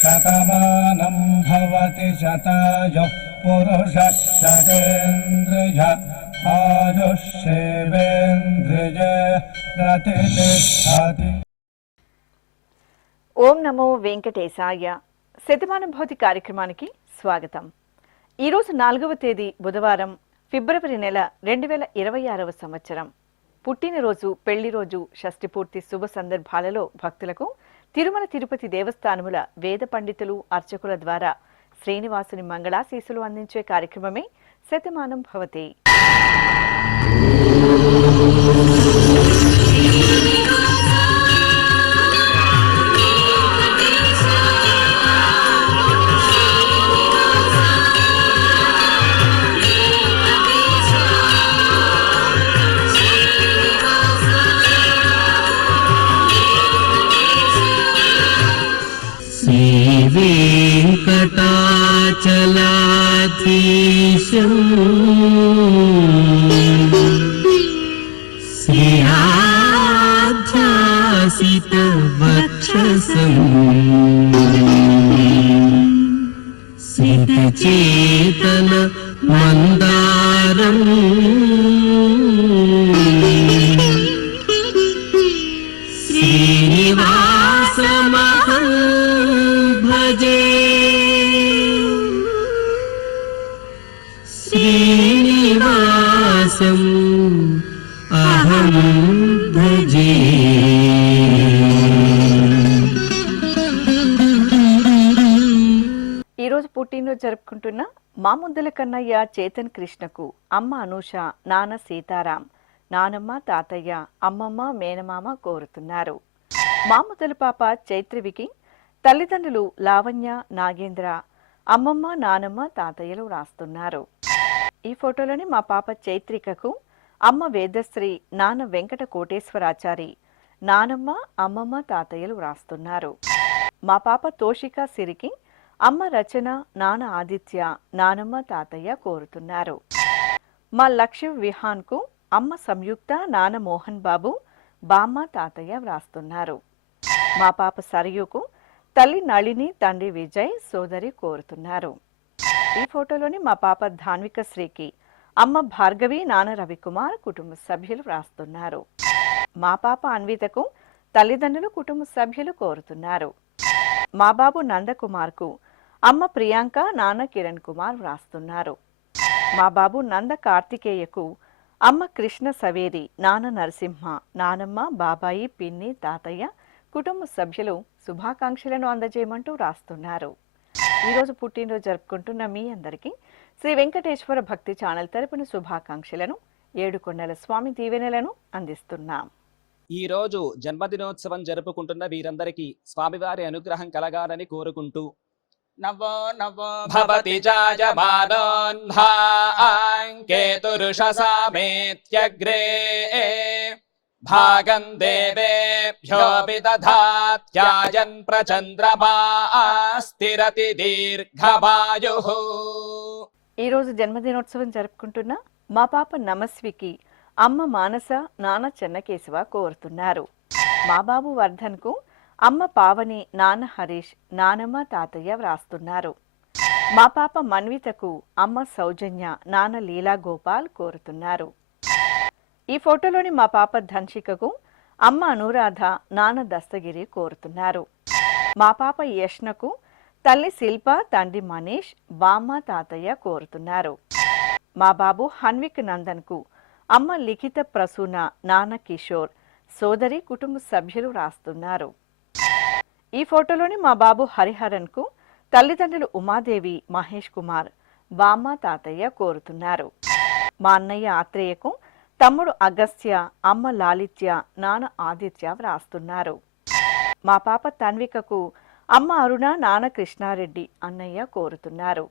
శతమానం భవతి శతాయుః పురుషः శతేంద్రియ ఆయుష్యేవేంద్రియే ప్రతిష్టతి. ఓం నమో వెంకటేశాయ. శతమానం భవతి కార్యక్రమానికి స్వాగతం. ఈరోజు 4వ తేదీ బుధవారం, ఫిబ్రవరి నెల 2026వ సంవత్సరం. పుట్టినరోజు, పెళ్లి రోజు, షష్ఠి పూర్తి శుభ సందర్భాలలో భక్తులకు తిరుమల తిరుపతి దేవస్థానముల వేద పండితులు, అర్చకుల ద్వారా శ్రీనివాసుని మంగళాశీసులు అందించే కార్యక్రమమే శతమానం భవతి. శ్రీవేంకటాచలాధీశం శ్రీయాధ్యాసితవక్షసం సితచేతన మందారం శ్రీనివాసమహం భజే. శ్రీనివాసం అహం భజే. ఈరోజు పుట్టినరోజు జరుపుకుంటున్న మా ముద్దల కన్నయ్య చేతన్ కృష్ణకు అమ్మ అనూష, నాన్న సీతారాం, నానమ్మ, తాతయ్య, అమ్మమ్మ, మేనమామ కోరుతున్నారు. మా ముద్దల పాప చైత్రవికి తల్లిదండ్రులు లావణ్య, నాగేంద్ర, అమ్మమ్మ, నానమ్మ, తాతయ్యలు రాస్తున్నారు. ఈ ఫోటోలోని మా పాప చైత్రికకు అమ్మ వేదశ్రీ, నాన్న వెంకట కోటేశ్వరాచారి, నానమ్మ, అమ్మమ్మ, తాతయ్యలు రాస్తున్నారు. మా పాప తోషిక సిరికి అమ్మ రచన, నాన్న ఆదిత్య, నానమ్మ, తాతయ్య కోరుతున్నారు. మా లక్ష్య విహాన్కు అమ్మ సంయుక్త, నాన్న మోహన్ బాబు, బామ్మ, తాతయ్య వ్రాస్తున్నారు. మా పాప సరయుకు తల్లి నళిని, తండ్రి విజయ్, సోదరి కోరుతున్నారు. ఈ ఫోటోలోని మా పాప ధాన్విక శ్రీకి అమ్మ భార్గవి, నాన్న రవికుమార్, కుటుంబ సభ్యులు వ్రాస్తున్నారు. మా పాప అన్వితకు తల్లిదండ్రులు, కుటుంబ సభ్యులు కోరుతున్నారు. మా బాబు నందకుమార్కు అమ్మ ప్రియాంక, నాన్న కిరణ్ కుమార్ వ్రాస్తున్నారు. మా బాబు నంద కార్తికేయకు అమ్మ కృష్ణ సవేరి, నాన్న నరసింహ, నానమ్మ, బాబాయి, పిన్ని, తాతయ్య, కుటుంబ సభ్యులు శుభాకాంక్షలను అందజేయమంటూ రాస్తున్నారు. ఈరోజు పుట్టినరోజు జరుపుకుంటున్న మీ అందరికీ శ్రీ వెంకటేశ్వర భక్తి ఛానల్ తరపున శుభాకాంక్షలను, ఏడుకొండల స్వామి దీవెనలను అందిస్తున్నాం. ఈ రోజు జన్మదినోత్సవం జరుపుకుంటున్న వీరందరికీ స్వామివారి అనుగ్రహం కలగాలని కోరుకుంటూ నవో నవో భవతి జాయమానోన్హాంకేతురుషసామేత్యగ్రే భాగం దేవేభ్యో విదధాత్యాయన్ ప్రచంద్రమా స్థిరతి దీర్ఘమాయుః. ఈరోజు జన్మదినోత్సవం జరుపుకుంటున్న మా పాప నమస్వికి అమ్మ మానస, నాన్న చెన్నకేశవ కోరుతున్నారు. మా బాబు వర్ధన్కు అమ్మ పావని, నాన్న హరీష్, నానమ్మ, తాతయ్య వ్రాస్తున్నారు. మా పాప మన్వితకు అమ్మ సౌజన్య, నాన్న లీలా గోపాల్ కోరుతున్నారు. ఈ ఫోటోలోని మా పాప ధన్షికకు అమ్మ అనురాధ, నాన్న దస్తగిరి కోరుతున్నారు. మా పాప యష్నకు తల్లి శిల్ప, తండ్రి మనీష్, బామ్మ, తాతయ్య కోరుతున్నారు. మా బాబు హన్విక్ నందన్కు అమ్మ లిఖిత ప్రసూన, నాన్న కిషోర్, సోదరి, కుటుంబ సభ్యులు రాస్తున్నారు. ఈ ఫోటోలోని మా బాబు హరిహరన్కు తల్లిదండ్రులు ఉమాదేవి, మహేష్ కుమార్, బామ్మ, తాతయ్య కోరుతున్నారు. మా అన్నయ్య ఆత్రేయకు తమ్ముడు అగస్త్య, అమ్మ లాలిత్య, నాన్న ఆదిత్య వ్రాస్తున్నారు. మా పాప తన్వికకు అమ్మ అరుణ, నాన్న కృష్ణారెడ్డి, అన్నయ్య కోరుతున్నారు.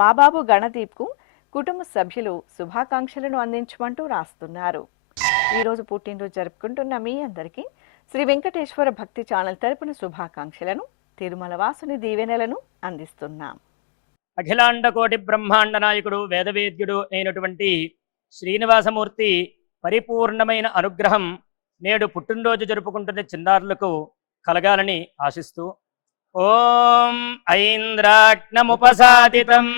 మా బాబు గణదీప్కు కుటుంబ సభ్యులు శుభాకాంక్షలను అందించమంటూ రాస్తున్నారు. ఈరోజు పుట్టినరోజు జరుపుకుంటున్న మీ అందరికీ శ్రీ వెంకటేశ్వర భక్తి ఛానల్ తరపున శుభాకాంక్షలను, తిరుమల వాసుని దీవెనలను అందిస్తున్నాం. అఖిలాండ కోటి బ్రహ్మాండ నాయకుడు, వేదవేద్యుడు అయినటువంటి శ్రీనివాసమూర్తి పరిపూర్ణమైన అనుగ్రహం నేడు పుట్టినరోజు జరుపుకుంటున్న చిన్నారులకు కలగాలని ఆశిస్తూ ఓం ఐంద్రాగ్నముపసాదితం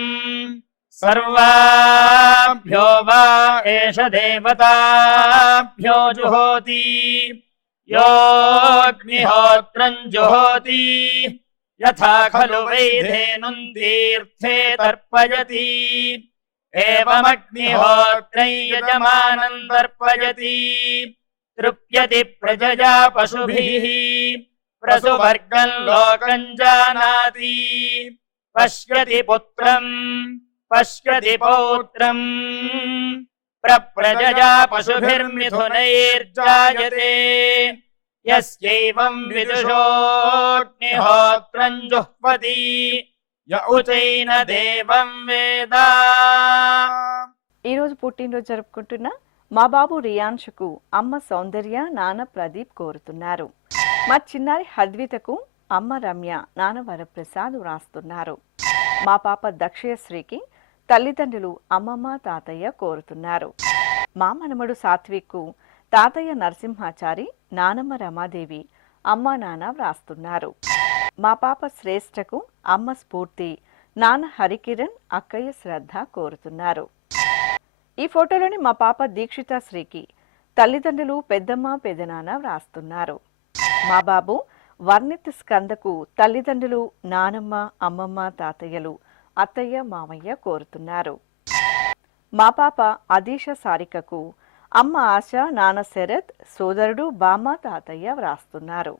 సర్వాభ్యో వా ఏష దేవతాభ్యో జుహోతి యోగ్నిహోత్రం జుహోతి యథా ఖలు వైధేనుం తీర్థే తర్పయతి ఏవమగ్నిహోత్రం యజమానం తర్పయతి తృప్యతి ప్రజయా పశుభిః ప్రసువర్గం లోకం జానాతి పశ్యతి పుత్రం పశ్యతి పౌత్రం ప్రజయా పశుభిర్మిథునైర్జాయతే యస్యైవం విదుషోగ్నిహోత్రం జుహ్వతి య ఉచైన దేవం వేద. ఈరోజు పుట్టినరోజు జరుపుకుంటున్న మా బాబు రియాన్షుకు అమ్మ సౌందర్య, నాన్న ప్రదీప్ కోరుతున్నారు. మా చిన్నారి హద్వితకు అమ్మ రమ్య, నాన్న వరప్రసాద్ వ్రాస్తున్నారు. మా పాప దక్షయశ్రీకి తల్లిదండ్రులు అమ్మమ్మ, తాతయ్య కోరుతున్నారు. మా మనమడు సాత్విక్కు తాతయ్య నరసింహాచారి, నానమ్మ రమాదేవి, అమ్మ నాన్న వ్రాస్తున్నారు. మా పాప శ్రేష్టకు అమ్మ స్ఫూర్తి, నాన్న హరికిరణ్, అక్కయ్య శ్రద్ధ కోరుతున్నారు. ఈ ఫోటోలోని మా పాప దీక్షిత శ్రీకి తల్లిదండ్రులు పెద్దమ్మ, పెదనాన్న వ్రాస్తున్నారు. మా బాబు వర్ణిత్ స్కందకు తల్లిదండ్రులు నానమ్మ, అమ్మమ్మ, తాతయ్యలు, అత్తయ్య, మామయ్య కోరుతున్నారు. మా పాప అదీష సారికకు అమ్మ ఆశ, నాన్న శరత్, సోదరుడు, బామ్మ, తాతయ్య వ్రాస్తున్నారు.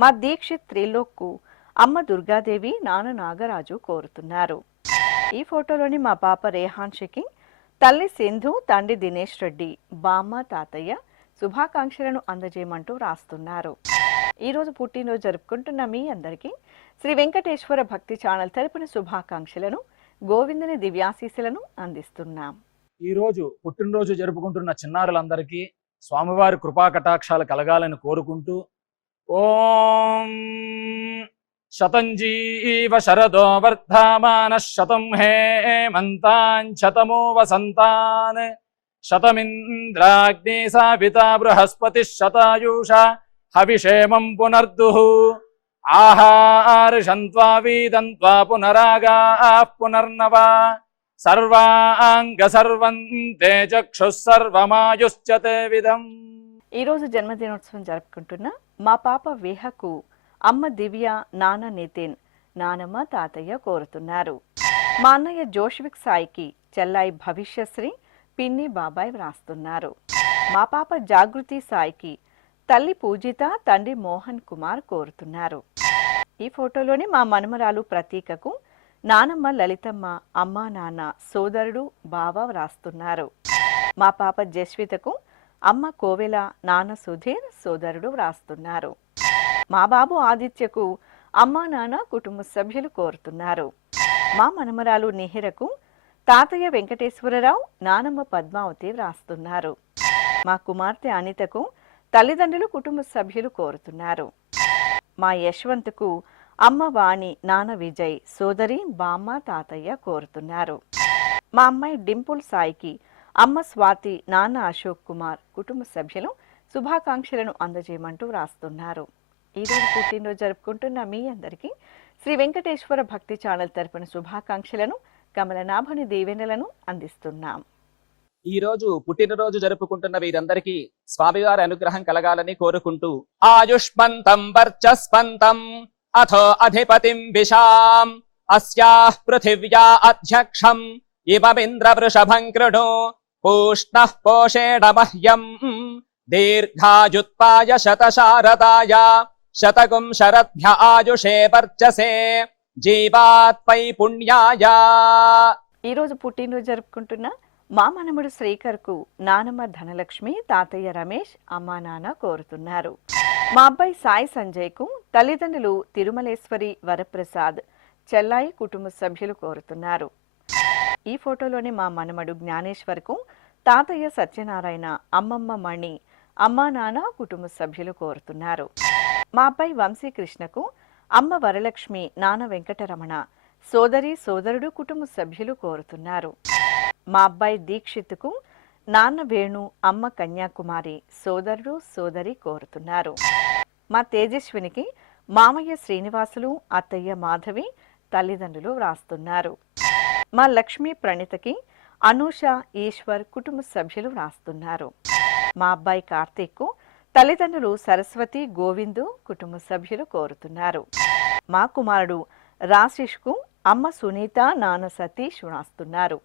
మా దీక్షిత్ త్రిలోక్కు అమ్మ దుర్గాదేవి, నాన్న నాగరాజు కోరుతున్నారు. ఈ ఫోటోలోని మా పాప రేహాన్షికి తల్లి సింధు, తండ్రి దినేష్ రెడ్డి, బామ్మ, తాతయ్య శుభాకాంక్షలను అందజేయమంటూ రాస్తున్నారు. ఈరోజు పుట్టినరోజు జరుపుకుంటున్న మీ అందరికీ శ్రీ వెంకటేశ్వర భక్తి ఛానల్ తరపున శుభాకాంక్షలను, గోవిందుని దివ్యాశీస్సులను అందిస్తున్నాం. ఈరోజు పుట్టినరోజు జరుపుకుంటున్న చిన్నారులందరికీ స్వామివారి కృపా కటాక్షాలు కలగాలని కోరుకుంటూ ఓం శతంజీవ శరదో వర్ధమాన శతం హేమంతాన్ శతమో వసంతాన్ శతమింద్రాగ్ని సావితా బృహస్పతి శతాయూష హవిషేమం పునర్దుః ఆహార్షంత్వా వీదంత్వా పునరాగా పునర్నవా సర్వాంగ సర్వంతే చక్షుః సర్వమాయుశ్చతే విధం. ఈరోజు జన్మదినోత్సవం జరుపుకుంటున్న మా పాప విహకు అమ్మ దివ్య, నాన్న నితిన్, నానమ్మ, తాతయ్య కోరుతున్నారు. మా అన్నయ్య జోష్విక్ సాయికి చెల్లాయి భవిష్యశ్రీ, పిన్ని, బాబాయ్ వ్రాస్తున్నారు. మా పాప జాగృతి సాయికి తల్లి పూజిత, తండ్రి మోహన్ కుమార్ కోరుతున్నారు. ఈ ఫోటోలోని మా మనుమరాలు ప్రతీకకు నానమ్మ లలితమ్మ, అమ్మ, నాన్న, సోదరుడు, బావ వ్రాస్తున్నారు. మా పాప జస్వితకు అమ్మ కోవెల, నాన్న సుధీర్, సోదరుడు వ్రాస్తున్నారు. మా బాబు ఆదిత్యకు అమ్మ, నాన్న, కుటుంబ సభ్యులు కోరుతున్నారు. మా మనమరాలు నిహిరకు తాతయ్య వెంకటేశ్వరరావు, నానమ్మ పద్మావతి వ్రాస్తున్నారు. మా కుమార్తె అనితకు తల్లిదండ్రులు, కుటుంబ సభ్యులు కోరుతున్నారు. మా యశ్వంత్కు అమ్మ వాణి, నాన్న విజయ్, సోదరి, బామ్మ, తాతయ్య కోరుతున్నారు. మా అమ్మాయి డింపుల్ సాయికి అమ్మ స్వాతి, నాన్న అశోక్ కుమార్, కుటుంబ సభ్యులు శుభాకాంక్షలను అందజేయమంటూ వ్రాస్తున్నారు. ఈరోజు పుట్టినరోజు జరుపుకుంటున్న మీ అందరికీ శ్రీ వెంకటేశ్వర భక్తి ఛానల్ తరపున శుభాకాంక్షలను, కమలనాభుని దీవెనలను అందిస్తున్నాం. ఈ రోజు పుట్టినరోజు జరుపుకుంటున్న వీరందరికీ స్వామివారి అనుగ్రహం కలగాలని కోరుకుంటూ ఆయుష్మంతం వర్చస్పంతం అథో అధిపతిం విశాం అస్యాః పృథివ్యా అధ్యక్షం ఇమమింద్ర వృషభం కృణో పూష్ణః పోషేణ మహ్యం దీర్ఘాయుత్పాయ శతశారదాయ శతకుం శరద్భ్య ఆయుషే వర్చసే జీవాత్పై పుణ్యాయ. ఈరోజు పుట్టినరోజు జరుపుకుంటున్న మా మనముడు శ్రీకర్కు నానమ్మ ధనలక్ష్మి, తాతయ్య రమేష్, అమ్మా నాన్న కోరుతున్నారు. మా అబ్బాయి సాయి సంజయ్కు తల్లిదండ్రులు తిరుమలేశ్వరి, వరప్రసాద్, చెల్లాయి, కుటుంబ సభ్యులు కోరుతున్నారు. ఈ ఫోటోలోని మా మనమడు జ్ఞానేశ్వర్కు తాతయ్య సత్యనారాయణ, అమ్మమ్మ మణి, అమ్మా నాన్న, కుటుంబ సభ్యులు కోరుతున్నారు. మా అబ్బాయి వంశీకృష్ణకు అమ్మ వరలక్ష్మి, నాన్న వెంకటరమణ, సోదరి, సోదరుడు, కుటుంబ సభ్యులు కోరుతున్నారు. మా అబ్బాయి దీక్షిత్కు నాన్న వేణు, అమ్మ కన్యాకుమారి, సోదరుడు సోదరి కోరుతున్నారు. మా తేజస్వినికి మామయ్య శ్రీనివాసులు, అత్తయ్య మాధవి తల్లిదండ్రులు వ్రాస్తున్నారు. మా లక్ష్మి ప్రణితకి అనూష, ఈశ్వర్ కుటుంబ సభ్యులు వ్రాస్తున్నారు. మా అబ్బాయి కార్తీక్ తల్లిదండ్రులు సరస్వతి, గోవిందు కుటుంబ సభ్యులు కోరుతున్నారు. మా కుమారుడు రాశిష్కు అమ్మ సునీత, నాన్న సతీష్ వ్రాస్తున్నారు.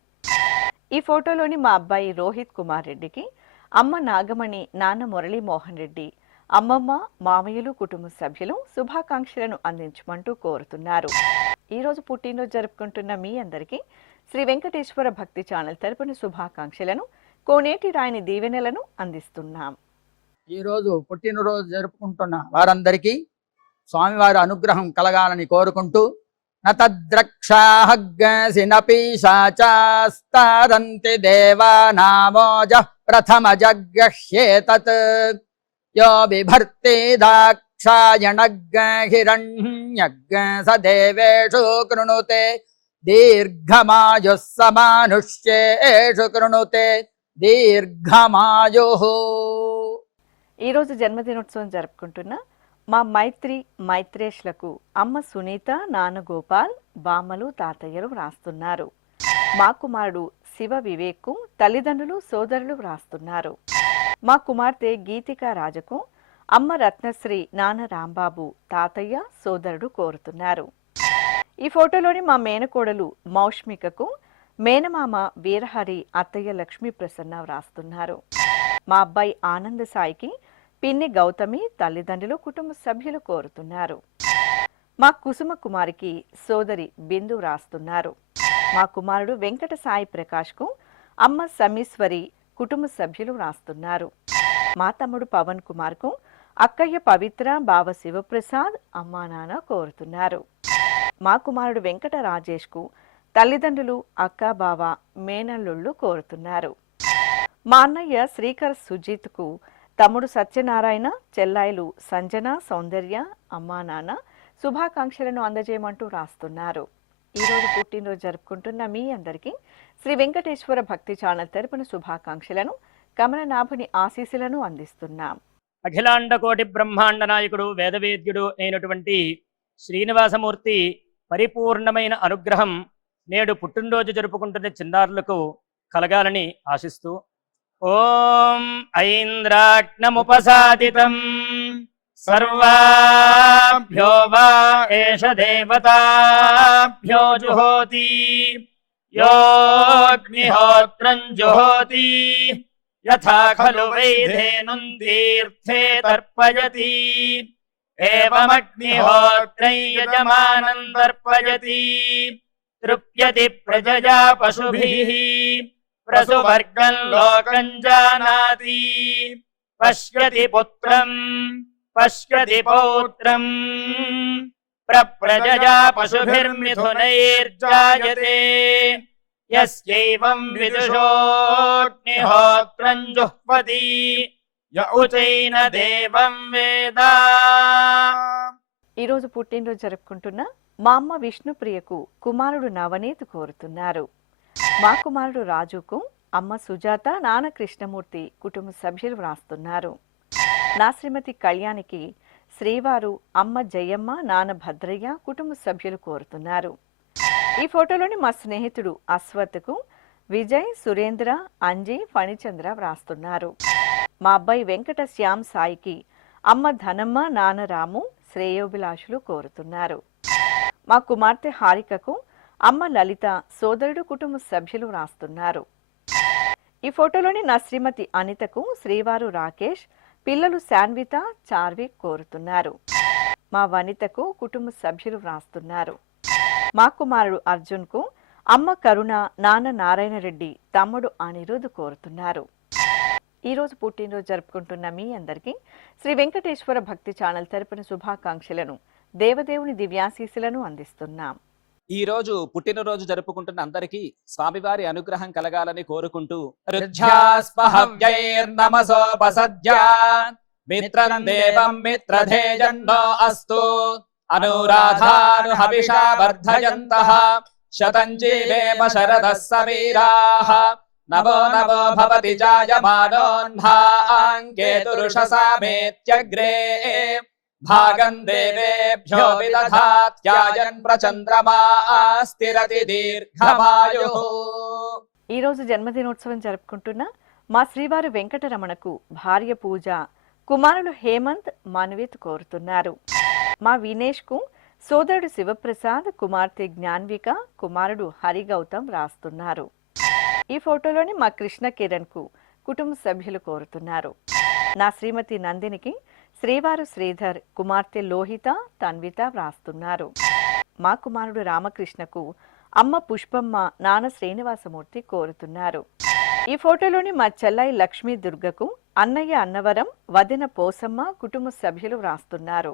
ఈ ఫోటోలోని మా అబ్బాయి రోహిత్ కుమార్ రెడ్డికి అమ్మ నాగమణి, నాన్న మురళీమోహన్ రెడ్డి, అమ్మమ్మ, మామయ్యలు కుటుంబ సభ్యులు శుభాకాంక్షలను అందించమంటూ కోరుతున్నారు. ఈరోజు పుట్టినరోజు జరుపుకుంటున్న మీ అందరికీ శ్రీ వెంకటేశ్వర భక్తి ఛానల్ తరపున శుభాకాంక్షలను, కోనేటి రాయని దీవెనలను అందిస్తున్నాం. ఈరోజు పుట్టినరోజు జరుపుకుంటున్న వారందరికీ స్వామివారి అనుగ్రహం కలగాలని కోరుకుంటూ నతద్రక్షాహగ్గసి నపీశాచాస్తారంతి దేవానామోజ ప్రథమ జగ్గహ్యేతత్ యో బిభర్తి దాక్షాయణగ్గ హిరణ్యగ్గ స దేవేషు కృణుతే దీర్ఘమాయుః సమానుష్యేషు కృణుతే దీర్ఘమాయుః. ఈరోజు జన్మదినోత్సవం జరుపుకుంటున్న మా మైత్రి, మైత్రేష్లకు అమ్మ సునీత, నాన్న గోపాల్, బామ్మలు, తాతయ్యలు వ్రాస్తున్నారు. మా కుమారుడు శివ వివేక్కు తల్లిదండ్రులు సోదరులు వ్రాస్తున్నారు. మా కుమార్తె గీతికా రాజుకు అమ్మ రత్నశ్రీ, నాన్న రాంబాబు, తాతయ్య సోదరుడు కోరుతున్నారు. ఈ ఫోటోలోని మా మేనకోడలు మౌష్మికకు మేనమామ వీరహరి, అత్తయ్య లక్ష్మీ ప్రసన్న వ్రాస్తున్నారు. మా అబ్బాయి ఆనంద సాయికి పిన్ని గౌతమి, తల్లిదండ్రులు కుటుంబ సభ్యులు కోరుతున్నారు. మా కుసుమ కుమారికి సోదరి బిందు వ్రాస్తున్నారు. మా కుమారుడు వెంకట సాయి ప్రకాష్కు అమ్మ సమీశ్వరి, కుటుంబ సభ్యులు వ్రాస్తున్నారు. మా తమ్ముడు పవన్ కుమార్కు అక్కయ్య పవిత్ర, బావ శివప్రసాద్, అమ్మా నాన్న కోరుతున్నారు. మా కుమారుడు వెంకట రాజేష్కు తల్లిదండ్రులు, అక్క, బావ, మేనల్లుళ్ళు కోరుతున్నారు. మా అన్నయ్య శ్రీకర్ సుజిత్కు తమ్ముడు సత్యనారాయణ, చెల్లాయిలు సంజన, సౌందర్య, అమ్మా నాన్న శుభాకాంక్షలను అందజేయమంటూ రాస్తున్నారు. ఈరోజు పుట్టినరోజు జరుపుకుంటున్న మీ అందరికీ శ్రీ వెంకటేశ్వర భక్తి ఛానల్ తరపున శుభాకాంక్షలను, కమలనాభుని ఆశీస్సులను అందిస్తున్నాం. అఖిలాండ కోటి బ్రహ్మాండ నాయకుడు, వేదవేద్యుడు అయినటువంటి శ్రీనివాసమూర్తి పరిపూర్ణమైన అనుగ్రహం నేడు పుట్టినరోజు జరుపుకుంటున్న చిన్నారులకు కలగాలని ఆశిస్తూ ఓం ఐంద్రాగ్నముపసాదితం సర్వాభ్యో వా ఏష దేవతాభ్యో జుహోతి యోగ్నిహోత్రం జుహోతి యథా ఖలు వైధేనుం తీర్థే తర్పయతి ఏవమగ్నిహోత్రై యజమానం తర్పయతి తృప్యతి ప్రజయా పశుభిః ప్రసువర్గం లోకం జానాతి పశ్యతి పుత్రం పశ్యతి పౌత్రం ప్రజయా పశుభిర్మిథునైర్జాయతే యస్యైవం విదుషోగ్నిహోత్రం జుహ్వతి య ఉచైన దేవం వేద. ఈరోజు పుట్టినరోజు జరుపుకుంటున్న మా అమ్మ విష్ణుప్రియకు కుమారుడు నవనీత్ కోరుతున్నారు. మా కుమారుడు రాజుకు అమ్మ సుజాత, నాన్న కృష్ణమూర్తి కుటుంబ సభ్యులు వ్రాస్తున్నారు. నా శ్రీమతి కళ్యాణికి శ్రీవారు, అమ్మ జయమ్మ, నాన్న భద్రయ్య కుటుంబ సభ్యులు కోరుతున్నారు. ఈ ఫోటోలోని మా స్నేహితుడు అశ్వత్కు విజయ్, సురేంద్ర, అంజీ, ఫణిచంద్ర వ్రాస్తున్నారు. మా అబ్బాయి వెంకట శ్యామ్ సాయికి అమ్మ ధనమ్మ, నాన్న రాము శ్రేయోభిలాషులు కోరుతున్నారు. మా కుమార్తె హారికకు అమ్మ లలిత, సోదరుడు కుటుంబ సభ్యులు వ్రాస్తున్నారు. ఈ ఫోటోలోని నా శ్రీమతి అనితకు శ్రీవారు రాకేష్, పిల్లలు శాన్విత, చార్విక్ కోరుతున్నారు. మా వనితకు కుటుంబ సభ్యులు వ్రాస్తున్నారు. మా కుమారుడు అర్జున్కు అమ్మ కరుణ, నాన్న నారాయణ రెడ్డి, తమ్ముడు అనిరుద్ కోరుతున్నారు. ఈరోజు పుట్టినరోజు జరుపుకుంటున్న మీ అందరికీ శ్రీ వెంకటేశ్వర భక్తి ఛానల్ తరపున శుభాకాంక్షలను, దేవదేవుని దివ్యాశీస్సులను అందిస్తున్నాం. ఈ రోజు పుట్టినరోజు జరుపుకుంటున్న అందరికీ స్వామివారి అనుగ్రహం కలగాలని కోరుకుంటూ మిత్రం దేవం మిత్రధేజన్నో అస్తు అనురాధాను హవిషా వర్ధయంతః శతం జీవేమ శరదః సమీరాః నవో నవో భవతి జాయమానోన్ధాంకేతురుషసామేత్యగ్రే భాగం దేవేభ్యో విదధాత్యాయన్ ప్రచంద్రమా స్థిరతి దీర్ఘమాయుః. ఈ రోజు జన్మదినోత్సవం జరుపుకుంటున్న మా శ్రీవారు వెంకటరమణకు భార్య పూజ, కుమారులు హేమంత్, మన్విత్ కోరుతున్నారు. మా వినేష్ కు సోదరుడు శివప్రసాద్, కుమార్తె జ్ఞాన్విక, కుమారుడు హరిగౌతమ్ రాస్తున్నారు. ఈ ఫోటోలోని మా కృష్ణ కిరణ్ కు కుటుంబ సభ్యులు కోరుతున్నారు. నా శ్రీమతి నందినికి శ్రీవారు శ్రీధర్, కుమార్తె లోహిత, తన్విత వ్రాస్తున్నారు. మా కుమారుడు రామకృష్ణకు అమ్మ పుష్పమ్మ, నాన్న శ్రీనివాసమూర్తి కోరుతున్నారు. ఈ ఫోటోలోని మా చెల్లాయి లక్ష్మీ దుర్గకు అన్నయ్య అన్నవరం, వదిన పోసమ్మ, కుటుంబ సభ్యులు వ్రాస్తున్నారు.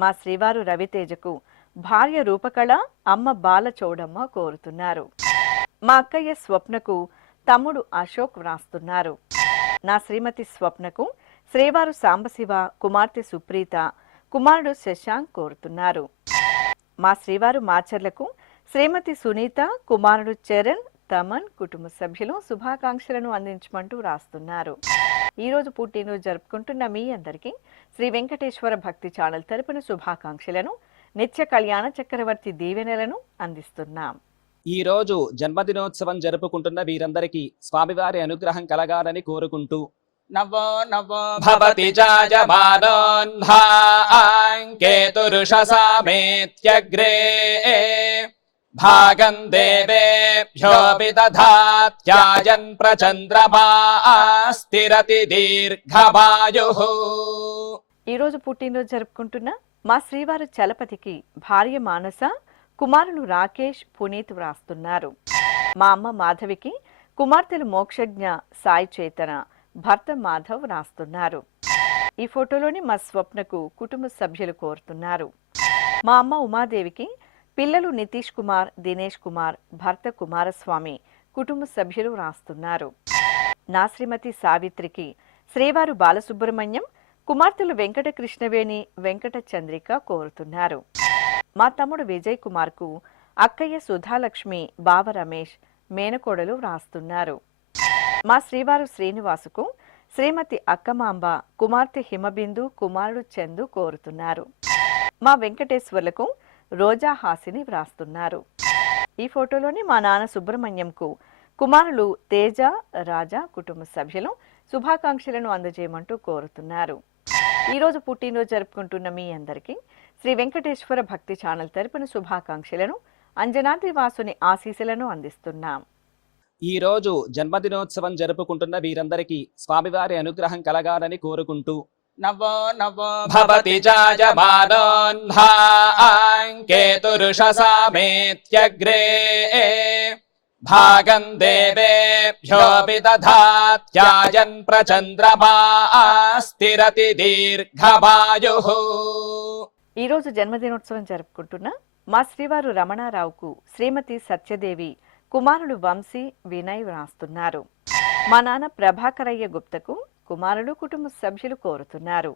మా శ్రీవారు రవితేజకు భార్య రూపకళ, అమ్మ బాల చౌడమ్మ కోరుతున్నారు. మా అక్కయ్య స్వప్నకు తమ్ముడు అశోక్ వ్రాస్తున్నారు. నా శ్రీమతి స్వప్నకు శ్రీవారు సాంబశివ, కుమార్తె సుప్రీత, కుమారుడు శశాంక్ కోరుతున్నారు. మా శ్రీవారు మాచర్లకు శ్రీమతి సునీత, కుమారుడు చరణ్, తమన్, కుటుంబ సభ్యులు శుభాకాంక్షలను అందించమంటూ రాస్తున్నారు. ఈ రోజు పుట్టినరోజు జరుపుకుంటున్న మీ అందరికీ శ్రీ వెంకటేశ్వర భక్తి ఛానల్ తరపున శుభాకాంక్షలను, నిత్య కళ్యాణ చక్రవర్తి దీవెనలను అందిస్తున్నాం. ఈ రోజు జన్మదినోత్సవం జరుపుకుంటున్న వీరందరికీ స్వామివారి అనుగ్రహం కలగాలని కోరుకుంటూ నవో నవో భవతి జాయమానోన్ధాంకేతురుషసామేత్యగ్రే భాగం దేవేభ్యో విదధాత్యాయన్ ప్రచంద్రమా స్థిరతి దీర్ఘమాయుః. ఈ రోజు పుట్టినరోజు జరుపుకుంటున్న మా శ్రీవారు చలపతికి భార్య మానస, కుమారులు రాకేష్, పునీత్ వ్రాస్తున్నారు. మా అమ్మ మాధవికి కుమార్తెలు మోక్షజ్ఞ, సాయి చేతన, భర్త మాధవ్ రాస్తున్నారు. ఈ ఫోటోలోని మా స్వప్నకు కుటుంబ సభ్యులు కోరుతున్నారు. మా అమ్మ ఉమాదేవికి పిల్లలు నితీష్ కుమార్, దినేష్ కుమార్, భర్త కుమారస్వామి, కుటుంబ సభ్యులు రాస్తున్నారు. నా శ్రీమతి సావిత్రికి శ్రీవారు బాలసుబ్రహ్మణ్యం, కుమార్తెలు వెంకట కృష్ణవేణి, వెంకట చంద్రిక కోరుతున్నారు. మా తమ్ముడు విజయ్ కుమార్ కు అక్కయ్య సుధాలక్ష్మి, బావ రమేష్, మేనకోడలు వ్రాస్తున్నారు. మా శ్రీవారు శ్రీనివాసుకు శ్రీమతి అక్కమాంబ, కుమార్తె హిమబిందు, కుమారుడు చందు కోరుతున్నారు. మా వెంకటేశ్వర్లకు రోజా హాసిని వ్రాస్తున్నారు. ఈ ఫోటోలోని మా నాన్న సుబ్రహ్మణ్యంకు కుమారులు తేజ, రాజా, కుటుంబ సభ్యులు శుభాకాంక్షలను అందజేయమంటూ కోరుతున్నారు. ఈ రోజు పుట్టినరోజు జరుపుకుంటున్న మీ అందరికీ శ్రీ వెంకటేశ్వర భక్తి ఛానల్ తరపున శుభాకాంక్షలను, అంజనాద్రి వాసుని ఆశీస్సులను అందిస్తున్నాం. ఈ రోజు జన్మదినోత్సవం జరుపుకుంటున్న వీరందరికీ స్వామివారి అనుగ్రహం కలగాలని కోరుకుంటూ నవో నవో భవతి జాయమానోన్ధాంకేతురుషసామేత్యగ్రే భాగం దేవేభ్యో విదధాత్యాయన్ ప్రచంద్రమా స్థిరతి దీర్ఘమాయుః. ఈ రోజు జన్మదినోత్సవం జరుపుకుంటున్న మా శ్రీవారు రమణారావుకు శ్రీమతి సత్యదేవి, కుమారుడు వంశీ, వినయ్ వ్రాస్తున్నారు. మా నాన్న ప్రభాకరయ్య గుప్తకు కుమారుడు, కుటుంబ సభ్యులు కోరుతున్నారు.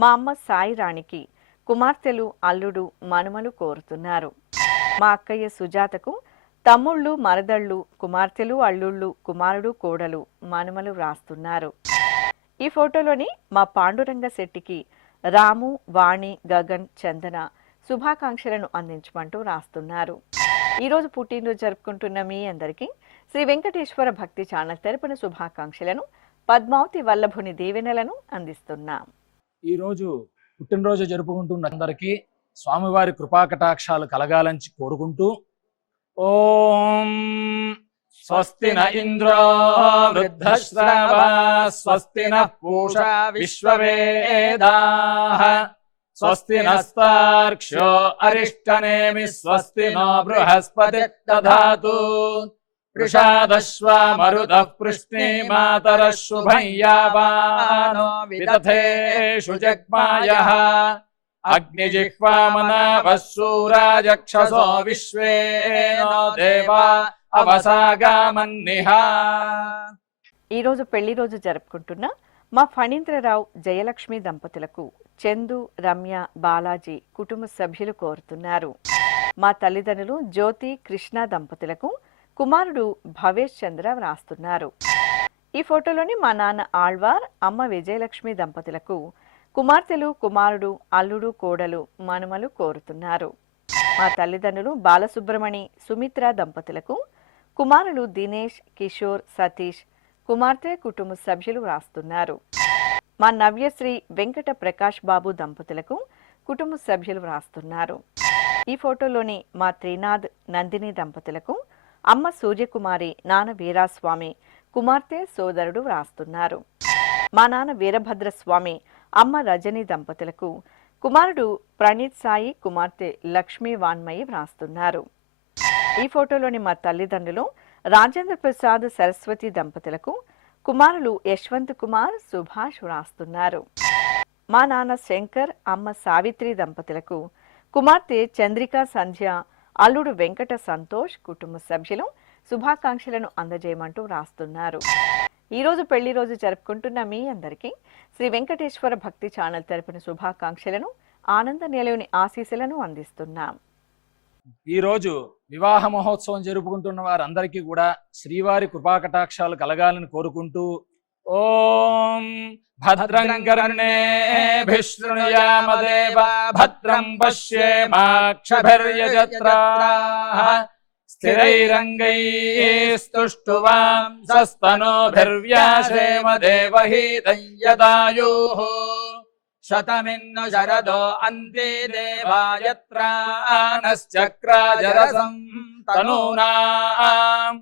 మా అమ్మ సాయి రాణికి కుమార్తెలు, అల్లుడు, మనుమలు కోరుతున్నారు. మా అక్కయ్య సుజాతకు తమ్ముళ్ళు, మరదళ్ళు, కుమార్తెలు, అల్లుళ్ళు, కుమారుడు, కోడలు, మనుమలు వ్రాస్తున్నారు. ఈ ఫోటోలోని మా పాండురంగ శెట్టికి రాము, వాణి, గగన్, చందన శుభాకాంక్షలను అందించమంటూ రాస్తున్నారు. ఈ రోజు పుట్టినరోజు జరుపుకుంటున్న మీ అందరికీ శ్రీ వెంకటేశ్వర భక్తి ఛానల్ తరపున శుభాకాంక్షలను, పద్మావతి వల్లభుని దీవెనలను అందిస్తున్నాం. ఈ రోజు పుట్టినరోజు జరుపుకుంటున్న అందరికీ స్వామివారి కృపాకటాక్షాలు కలగాలని కోరుకుంటూ ఓం స్వస్తి న ఇంద్రో వృద్ధశ్రవా స్వస్తి న పూషా విశ్వవేదాః స్వస్తి నస్తార్క్ష్యో అరిష్టనేమి స్వస్తి నో బృహస్పతి దధాతు వృషాదశ్వా మరుదః పృష్ణీమాతరః శుభం యావానో విదథేషు జగ్మాయః అగ్నిజిహ్వామనావః శూరాజక్షసో విశ్వేనో దేవా అవసాగామన్నిహ. ఈ రోజు పెళ్లి రోజు జరుపుకుంటున్న మా ఫణీంద్రరావు, జయలక్ష్మి దంపతులకు చందు, రమ్య, బాలాజీ, కుటుంబ సభ్యులు కోరుతున్నారు. మా తల్లిదండ్రులు జ్యోతి, కృష్ణ దంపతులకు కుమారుడు భవేష్ చంద్ర వ్రాస్తున్నారు. ఈ ఫోటోలోని మా నాన్న ఆళ్వార్, అమ్మ విజయలక్ష్మి దంపతులకు కుమార్తెలు, కుమారుడు, అల్లుడు, కోడలు, మనుమలు కోరుతున్నారు. మా తల్లిదండ్రులు బాలసుబ్రమణి, సుమిత్ర దంపతులకు కుమారులు దినేష్, కిషోర్, సతీష్, కుమార్తె, కుటుంబ సభ్యులు వ్రాస్తున్నారు. మా నవ్యశ్రీ, వెంకట ప్రకాష్ బాబు దంపతులకు కుటుంబ సభ్యులు వ్రాస్తున్నారు. ఈ ఫోటోలోని మా త్రినాథ్, నందిని దంపతులకు అమ్మ సూర్యకుమారి, నాన్న వీరాస్వామి, కుమార్తె, సోదరుడు వ్రాస్తున్నారు. మా నాన్న వీరభద్రస్వామి, అమ్మ రజని దంపతులకు కుమారుడు ప్రణీత్ సాయి, కుమార్తె లక్ష్మీ వాన్మయి వ్రాస్తున్నారు. ఈ ఫోటోలోని మా తల్లిదండ్రులు రాజేంద్ర ప్రసాద్, సరస్వతి దంపతులకు కుమారులు యశ్వంత్ కుమార్, సుభాష్ వ్రాస్తున్నారు. మా నాన్న శంకర్, అమ్మ సావిత్రి దంపతులకు కుమార్తె చంద్రిక సంధ్య, అల్లుడు వెంకట సంతోష్, కుటుంబ సభ్యులు శుభాకాంక్షలను అందజేయమంటూ వ్రాస్తున్నారు. ఈ రోజు పెళ్లి రోజు జరుపుకుంటున్న మీ అందరికీ శ్రీ వెంకటేశ్వర భక్తి ఛానల్ తరపున శుభాకాంక్షలను, ఆనంద నిలయుని ఆశీస్సులను అందిస్తున్నాం. ఈ రోజు వివాహ మహోత్సవం జరుపుకుంటున్న వారందరికీ కూడా శ్రీవారి కృపాకటాక్షాలు కలగాలని కోరుకుంటూ ఓం భద్రం కర్ణేభిః శృణుయామదేవ భద్రం పశ్యేమాక్షభిర్యజత్రాః స్థిరైరంగైస్తుష్టువాంసస్తనోభిర్వ్యాసేమ దేవహీతం యదాయుః శతమిన్ను శరదో అంతే దేవాయత్రానశ్చక్రాజరసం తనూనాం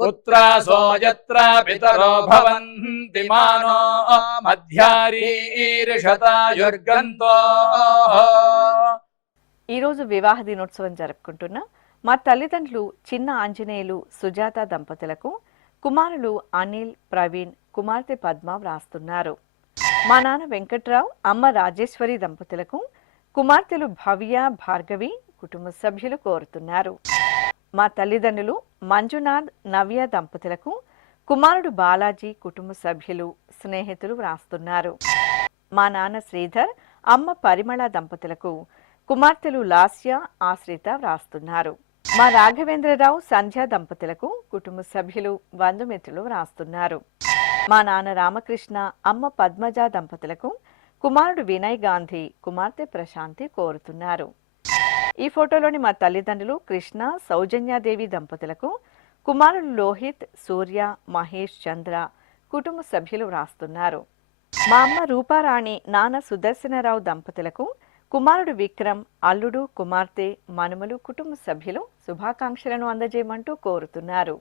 పుత్రాసో యత్ర పితరో భవంతి మానో మధ్యారీర్షతాయుర్గంతో. ఈరోజు వివాహ దినోత్సవం జరుపుకుంటున్న మా తల్లిదండ్రులు చిన్న ఆంజనేయులు, సుజాత దంపతులకు కుమారులు అనిల్, ప్రవీణ్, కుమార్తె పద్మ వ్రాస్తున్నారు. మా నాన్న వెంకట్రావు, అమ్మ రాజేశ్వరి దంపతులకు కుమార్తెలు భవ్య, భార్గవి, కుటుంబ సభ్యులు కోరుతున్నారు. మా తల్లిదండ్రులు మంజునాథ్, నవ్య దంపతులకు కుమారుడు బాలాజీ, కుటుంబ సభ్యులు, స్నేహితులు వ్రాస్తున్నారు. మా నాన్న శ్రీధర్, అమ్మ పరిమళ దంపతులకు కుమార్తెలు లాస్య, ఆశ్రిత వ్రాస్తున్నారు. మా రాఘవేంద్రరావు, సంధ్య దంపతులకు కుటుంబ సభ్యులు, బంధుమిత్రులు వ్రాస్తున్నారు. మా నాన్న రామకృష్ణ, అమ్మ పద్మజ దంపతులకు కుమారుడు వినయ్ గాంధీ, కుమార్తె ప్రశాంతి కోరుతున్నారు. ఈ ఫోటోలోని మా తల్లిదండ్రులు కృష్ణ, సౌజన్యాదేవి దంపతులకు కుమారులు లోహిత్, సూర్య, మహేష్ చంద్ర, కుటుంబ సభ్యులు వ్రాస్తున్నారు. మా అమ్మ రూపారాణి, నాన్న సుదర్శనరావు దంపతులకు కుమారుడు విక్రమ్, అల్లుడు, కుమార్తె, మనుమలు, కుటుంబ సభ్యులు శుభాకాంక్షలను అందజేయమంటూ కోరుతున్నారు.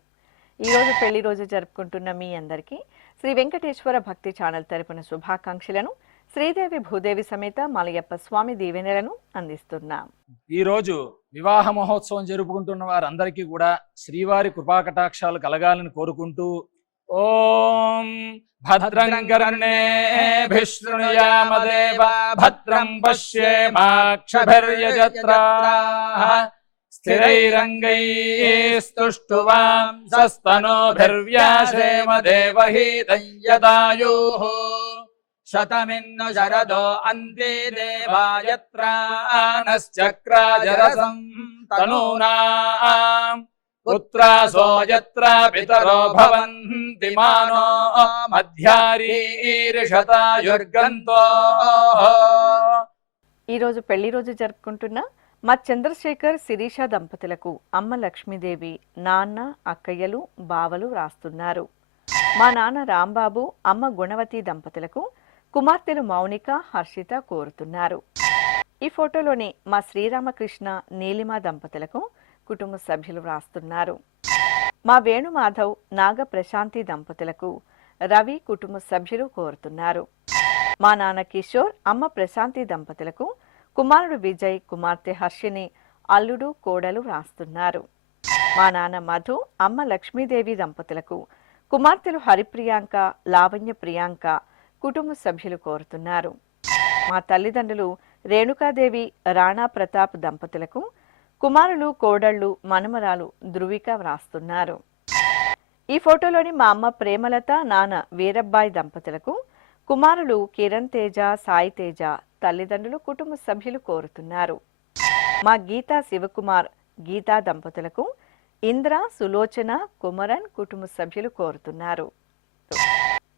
ఈ రోజు పెళ్లి రోజు జరుపుకుంటున్న మీ అందరికీ శ్రీ వెంకటేశ్వర భక్తి ఛానల్ తరపున శుభాకాంక్షలను, శ్రీదేవి భూదేవి సమేత మలయప్ప స్వామి దీవెనలను అందిస్తున్నాం. ఈ రోజు వివాహ మహోత్సవం జరుపుకుంటున్న వారందరికీ కూడా శ్రీవారి కృపాకటాక్షాలు కలగాలని కోరుకుంటూ ఓం భద్రం కర్ణేభిః శృణుయామదేవ భద్రం పశ్యేమాక్షభిర్యజత్రాః స్థిరైరంగైస్తుష్టువాంసస్తనోభిర్వ్యాసేమ దేవహీతం యదాయుః శతమిన్ను శరదో అంతే దేవాయత్రానశ్చక్రాజరసం తనూనాం పుత్రాసో యత్ర పితరో భవంతి మానో మధ్యారీర్షతాయుర్గంతో. ఈ రోజు పెళ్లి రోజు జరుపుకుంటున్న మా చంద్రశేఖర్, శిరీష దంపతులకు అమ్మ లక్ష్మీదేవి, నాన్న, అక్కయ్యలు, బావలు వ్రాస్తున్నారు. మా నాన్న రాంబాబు, అమ్మ గుణవతి దంపతులకు కుమార్తెలు మౌనిక, హర్షిత కోరుతున్నారు. ఈ ఫోటోలోని మా శ్రీరామకృష్ణ, నీలిమ దంపతులకు కుటుంబ సభ్యులు వ్రాస్తున్నారు. మా వేణుమాధవ్, నాగ ప్రశాంతి దంపతులకు రవి, కుటుంబ సభ్యులు కోరుతున్నారు. మా నాన్న కిషోర్, అమ్మ ప్రశాంతి దంపతులకు కుమారుడు విజయ్, కుమార్తె హర్షిని, అల్లుడు, కోడలు వ్రాస్తున్నారు. మా నాన్న మధు, అమ్మ లక్ష్మీదేవి దంపతులకు కుమార్తెలు హరిప్రియాంక, లావణ్య ప్రియాంక, కుటుంబ సభ్యులు కోరుతున్నారు. మా తల్లిదండ్రులు రేణుకాదేవి, రాణా ప్రతాప్ దంపతులకు కుమారులు, కోడళ్లు, మనుమరాలు ధృవిక వ్రాస్తున్నారు. ఈ ఫోటోలోని మా అమ్మ ప్రేమలత, నాన్న వీరబ్బాయి దంపతులకు కుమారులు కిరణ్ తేజ, సాయి తేజ, తల్లిదండ్రులు, కుటుంబ సభ్యులు కోరుతున్నారు. మా గీతా శివకుమార్, గీతా దంపతులకు ఇంద్ర, సులోచన, కుమరన్ కుటుంబ సభ్యులు కోరుతున్నారు.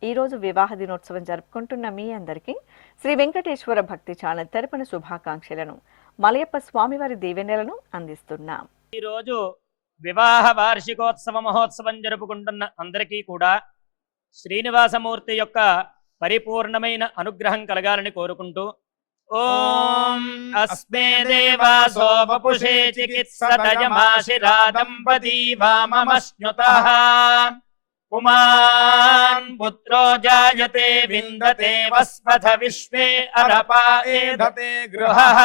ఈరోజు వివాహ దినోత్సవం జరుపుకుంటున్న మీ అందరికీ శ్రీ వెంకటేశ్వర భక్తి ఛానల్ తరపున శుభాకాంక్షలను, మలయప్ప స్వామివారి దీవెనలను అందిస్తున్నాం. ఈరోజు వివాహ వార్షికోత్సవ మహోత్సవం జరుపుకుంటున్న అందరికీ కూడా శ్రీనివాసమూర్తి యొక్క పరిపూర్ణమైన అనుగ్రహం కలగాలని కోరుకుంటూ ఓం అస్మే దేవాసో వపుషే చికిత్సతయమాశిరా దంపతీ వామమశ్నుతః పుమాన్ పుత్రో జాయతే విందతే వస్పథ విశ్వే అరపా ఏధతే గృహః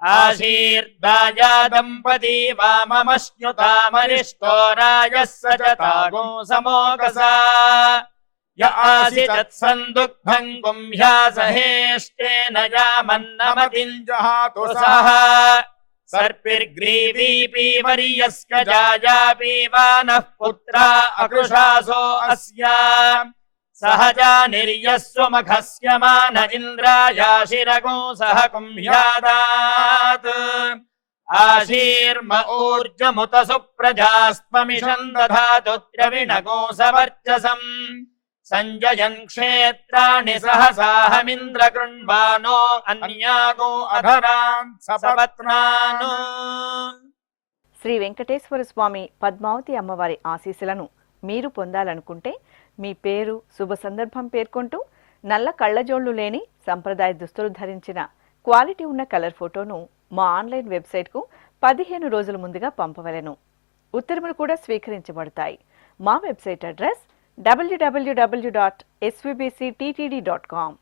ఆశీర్దాయా దంపతీ వామమశ్నుతామరిష్టో రాజः సచతాగో సమోగసా య ఆసితత్సందుగ్ధం గుంహ్యాసహేష్టేన యామన్నమతిం జహాతు సహ సర్పిర్గ్రీవీపీవర్యస్క జాయాపీవానః పుత్రా అకృషాసో అస్యా సహజా నిర్యస్వమఖస్య మాన ఇంద్రాయాశిరగో సహ కుంభ్యాదాత్ ఆశీర్మ ఊర్జముత సుప్రజాస్త్వమిషం దధాతు ద్రవిణగో సవర్చసం సంజయన్ క్షేత్రాణి సహసాహమింద్ర కృణ్వానో అన్యాగో అధరాన్ సపత్నాను. శ్రీ వెంకటేశ్వర స్వామి పద్మావతి అమ్మవారి ఆశీస్సులను మీరు పొందాలనుకుంటే మీ పేరు, శుభ సందర్భం పేర్కొంటూ నల్ల కళ్ళజోళ్లు లేని సంప్రదాయ దుస్తులు ధరించిన క్వాలిటీ ఉన్న కలర్ ఫోటోను మా ఆన్లైన్ వెబ్సైట్కు 15 రోజుల ముందుగా పంపవలెను. ఉత్తరములు కూడా స్వీకరించబడతాయి. మా వెబ్సైట్ అడ్రస్ www.svbcttd.com.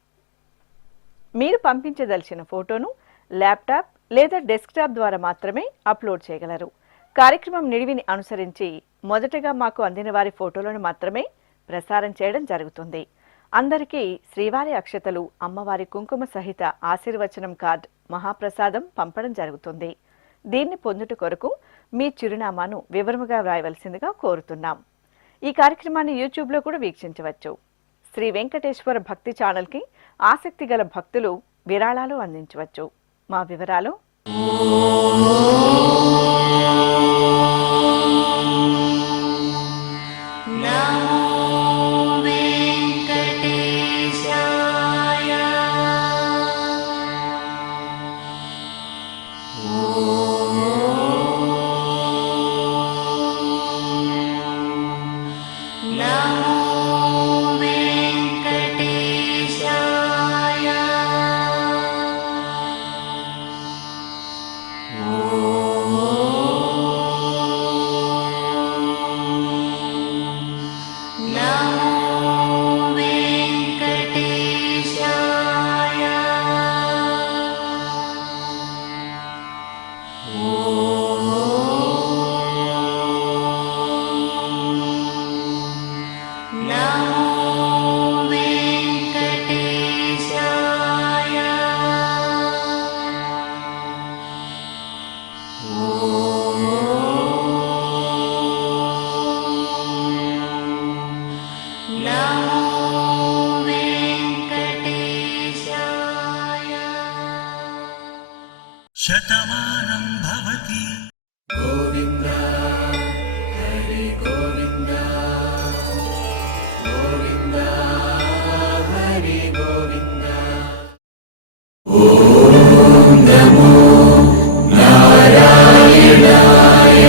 మీరు పంపించదలిచిన ఫోటోను ల్యాప్టాప్ లేదా డెస్క్టాప్ ద్వారా మాత్రమే అప్లోడ్ చేయగలరు. కార్యక్రమం నిడివిని అనుసరించి మొదటగా మాకు అందిన వారి ఫోటోలను మాత్రమే ప్రసారం చేయడం జరుగుతుంది. అందరికీ శ్రీవారి అక్షతలు, అమ్మవారి కుంకుమ సహిత ఆశీర్వచనం కార్డ్, మహాప్రసాదం పంపడం జరుగుతుంది. దీన్ని పొందుట కొరకు మీ చిరునామాను వివరముగా వ్రాయవలసిందిగా కోరుతున్నాం. ఈ కార్యక్రమాన్ని యూట్యూబ్లో కూడా వీక్షించవచ్చు. శ్రీ వెంకటేశ్వర భక్తి ఛానల్కి ఆసక్తి గల భక్తులు విరాళాలు అందించవచ్చు. మా వివరాలు శతమానం భవతి. గోవింద హరి గోవింద గోవింద హరి గోవింద. ఓం నమో నారాయణాయ.